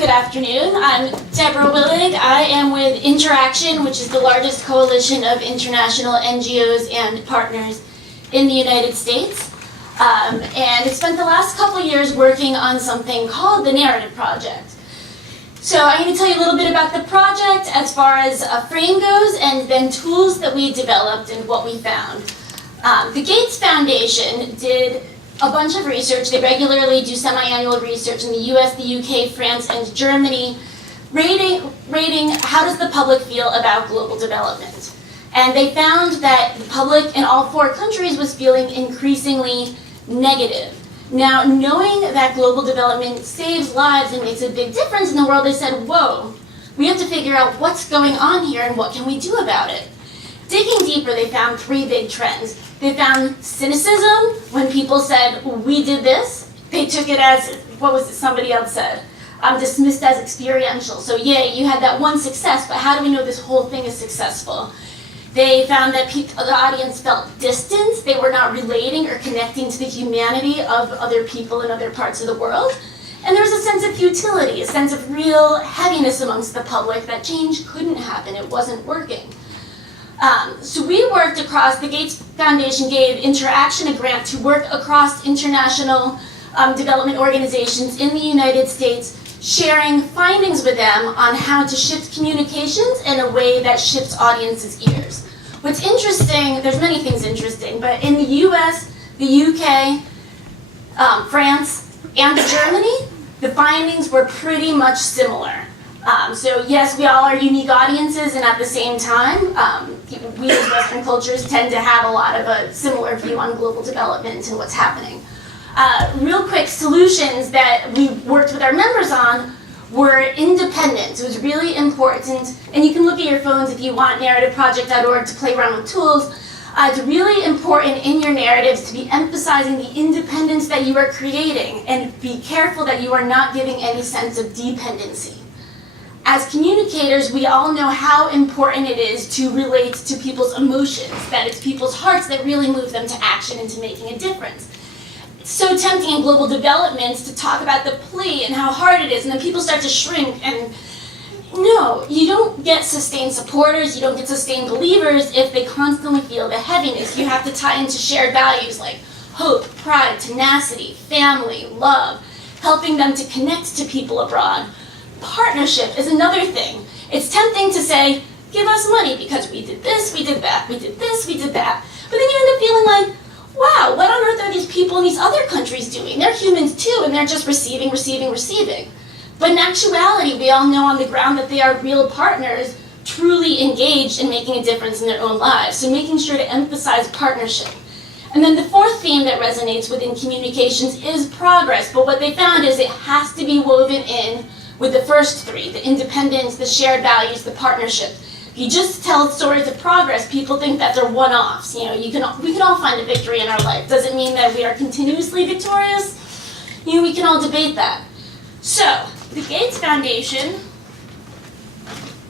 Good afternoon. I'm Deborah Willig. I am with Interaction, which is the largest coalition of international NGOs and partners in the United States. And I spent the last couple years working on something called the Narrative Project. So I'm going to tell you a little bit about the project as far as a frame goes, and then tools that we developed and what we found. The Gates Foundation did a bunch of research. They regularly do semi-annual research in the US, the UK, France, and Germany, rating how does the public feel about global development. And they found that the public in all 4 countries was feeling increasingly negative. Now, knowing that global development saves lives and makes a big difference in the world, they said, whoa, we have to figure out what's going on here and what can we do about it. Digging deeper, they found 3 big trends. They found cynicism when people said, we did this. They took it as, what was it somebody else said? Dismissed as experiential. So yay, you had that one success, but how do we know this whole thing is successful? They found that the audience felt distance. They were not relating or connecting to the humanity of other people in other parts of the world. And there was a sense of futility, a sense of real heaviness amongst the public that change couldn't happen, it wasn't working. So we worked across, the Gates Foundation gave Interaction a grant to work across international development organizations in the United States, sharing findings with them on how to shift communications in a way that shifts audiences' ears. What's interesting, there's many things interesting, but in the US, the UK, France, and Germany, the findings were pretty much similar. So yes, we all are unique audiences, and at the same time, we as Western cultures tend to have a lot of a similar view on global development and what's happening. Real quick solutions that we worked with our members on were independence. It was really important, and you can look at your phones if you want, narrativeproject.org, to play around with tools. It's really important in your narratives to be emphasizing the independence that you are creating, and be careful that you are not giving any sense of dependency. As communicators, we all know how important it is to relate to people's emotions, that it's people's hearts that really move them to action and to making a difference. It's so tempting in global development to talk about the plea and how hard it is, and then people start to shrink, and no, you don't get sustained supporters, you don't get sustained believers if they constantly feel the heaviness. You have to tie into shared values like hope, pride, tenacity, family, love, helping them to connect to people abroad. Partnership is another thing. It's tempting to say, give us money because we did this, we did that, we did this, we did that. But then you end up feeling like, wow, what on earth are these people in these other countries doing? They're humans too, and they're just receiving, receiving, receiving. But in actuality, we all know on the ground that they are real partners, truly engaged in making a difference in their own lives. So making sure to emphasize partnership. And then the 4th theme that resonates within communications is progress. But what they found is it has to be woven in with the first 3, the independence, the shared values, the partnership. If you just tell stories of progress, people think that they're one-offs. You know, we can all find a victory in our life. Does it mean that we are continuously victorious? You know, we can all debate that. So, the Gates Foundation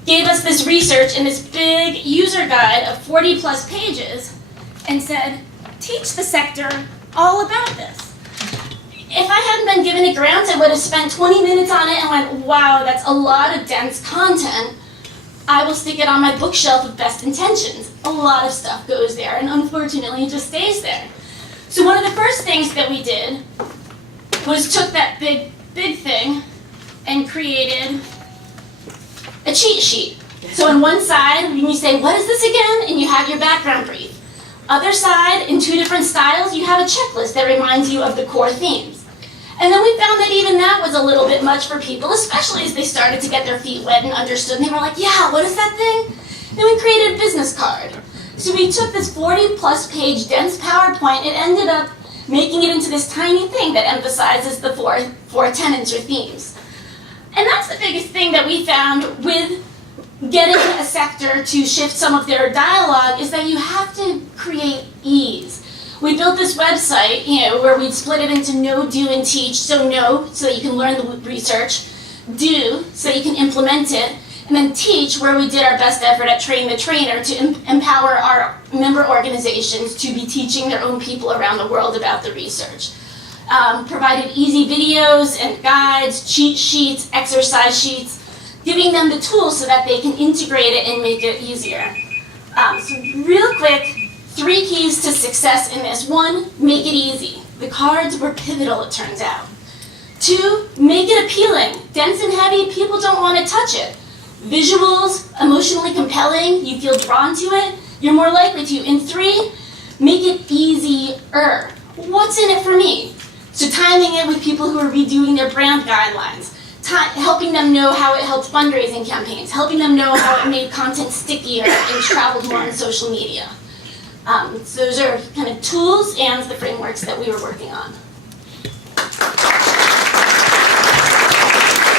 gave us this research in this big user guide of 40+ pages and said, teach the sector all about this. If I hadn't been given a grant, I would have spent 20 minutes on it and went, wow, that's a lot of dense content. I will stick it on my bookshelf with best intentions. A lot of stuff goes there, and unfortunately it just stays there. So one of the first things that we did was took that big thing and created a cheat sheet. So on one side, when you say, what is this again? And you have your background brief. Other side, in 2 different styles, you have a checklist that reminds you of the core themes. And then we found that even that was a little bit much for people, especially as they started to get their feet wet and understood. And they were like, yeah, what is that thing? Then we created a business card. So we took this 40+ page dense PowerPoint and ended up making it into this tiny thing that emphasizes the four tenets or themes. And that's the biggest thing that we found with getting a sector to shift some of their dialogue, is that you have to create ease. We built this website, where we'd split it into know, do, and teach. So know, so that you can learn the research. Do, so that you can implement it. And then teach, where we did our best effort at training the trainer to empower our member organizations to be teaching their own people around the world about the research. provided easy videos and guides, cheat sheets, exercise sheets, giving them the tools so that they can integrate it and make it easier. So real quick, 3 keys to success in this. 1, make it easy. The cards were pivotal, it turns out. 2, make it appealing. Dense and heavy, people don't want to touch it. Visuals, emotionally compelling, you feel drawn to it, you're more likely to. And 3, make it easier. What's in it for me? So timing it with people who are redoing their brand guidelines, helping them know how it helped fundraising campaigns, helping them know how it made content stickier and traveled more on social media. So those are kind of tools and the frameworks that we were working on.